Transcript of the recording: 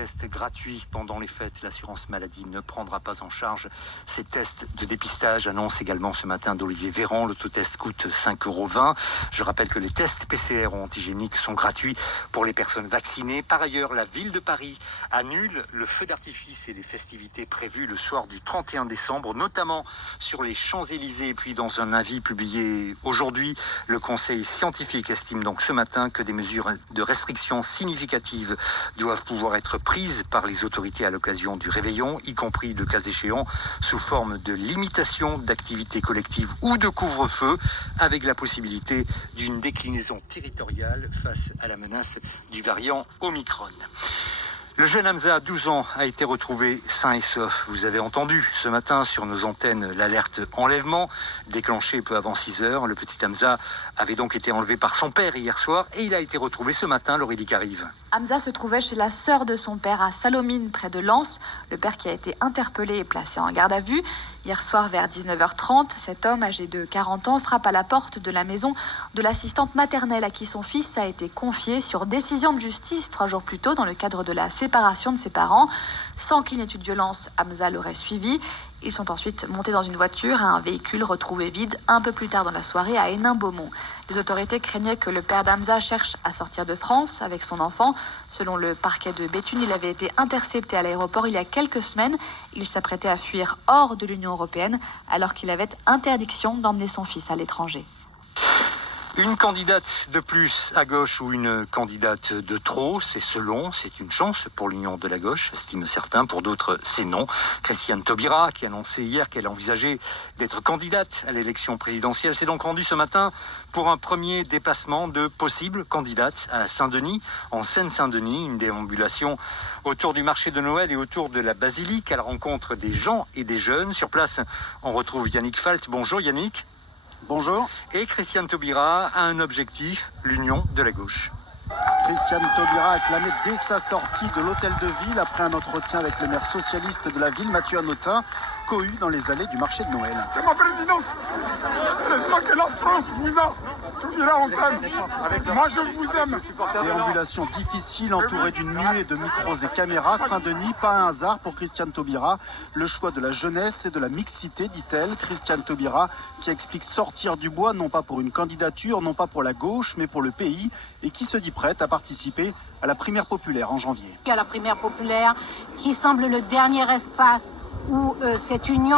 tests gratuits pendant les fêtes. L'assurance maladie ne prendra pas en charge ces tests de dépistage, annonce également ce matin d'Olivier Véran. L'autotest coûte 5,20 €. Je rappelle que les tests PCR ou antigéniques sont gratuits pour les personnes vaccinées. Par ailleurs, la ville de Paris annule le feu d'artifice et les festivités prévues le soir du 31 décembre, notamment sur les Champs-Élysées. Et puis dans un avis publié aujourd'hui, le Conseil scientifique estime donc ce matin que des mesures de restriction significatives doivent pouvoir être prises par les autorités à l'occasion du réveillon, y compris le cas échéant sous forme de limitation d'activités collectives ou de couvre-feu, avec la possibilité d'une déclinaison territoriale face à la menace du variant Omicron. Le jeune Hamza, 12 ans, a été retrouvé sain et sauf. Vous avez entendu ce matin sur nos antennes l'alerte enlèvement, déclenchée peu avant 6 heures. Le petit Hamza avait donc été enlevé par son père hier soir et il a été retrouvé ce matin, Laurélie Carive. Hamza se trouvait chez la sœur de son père à Salomine, près de Lens. Le père qui a été interpellé et placé en garde à vue. Hier soir, vers 19h30, cet homme âgé de 40 ans frappe à la porte de la maison de l'assistante maternelle à qui son fils a été confié sur décision de justice 3 jours plus tôt dans le cadre de la séparation de ses parents. Sans qu'il n'ait eu de violence, Hamza l'aurait suivi. Ils sont ensuite montés dans une voiture à un véhicule retrouvé vide un peu plus tard dans la soirée à Hénin-Beaumont. Les autorités craignaient que le père d'Hamza cherche à sortir de France avec son enfant. Selon le parquet de Béthune, il avait été intercepté à l'aéroport il y a quelques semaines. Il s'apprêtait à fuir hors de l'Union européenne alors qu'il avait interdiction d'emmener son fils à l'étranger. Une candidate de plus à gauche ou une candidate de trop, c'est selon, c'est une chance pour l'union de la gauche, estiment certains, pour d'autres c'est non. Christiane Taubira, qui a annoncé hier qu'elle envisageait d'être candidate à l'élection présidentielle, s'est donc rendue ce matin pour un premier déplacement de possible candidate à Saint-Denis, en Seine-Saint-Denis, une déambulation autour du marché de Noël et autour de la basilique à la rencontre des gens et des jeunes. Sur place, on retrouve Yannick Falt. Bonjour Yannick. Bonjour. Et Christiane Taubira a un objectif, l'union de la gauche. Christiane Taubira a clamé dès sa sortie de l'hôtel de ville après un entretien avec le maire socialiste de la ville, Mathieu Hanotin, cohue dans les allées du marché de Noël. C'est ma présidente. Laisse-moi que la France vous a. Taubira, on t'aime. Moi, je vous aime. Déambulation difficile entourée d'une nuée de micros et caméras. Saint-Denis, pas un hasard pour Christiane Taubira. Le choix de la jeunesse et de la mixité, dit-elle. Christiane Taubira qui explique sortir du bois, non pas pour une candidature, non pas pour la gauche, mais pour le pays, et qui se dit prête à participer à la primaire populaire en janvier. À la primaire populaire, qui semble le dernier espace où cette union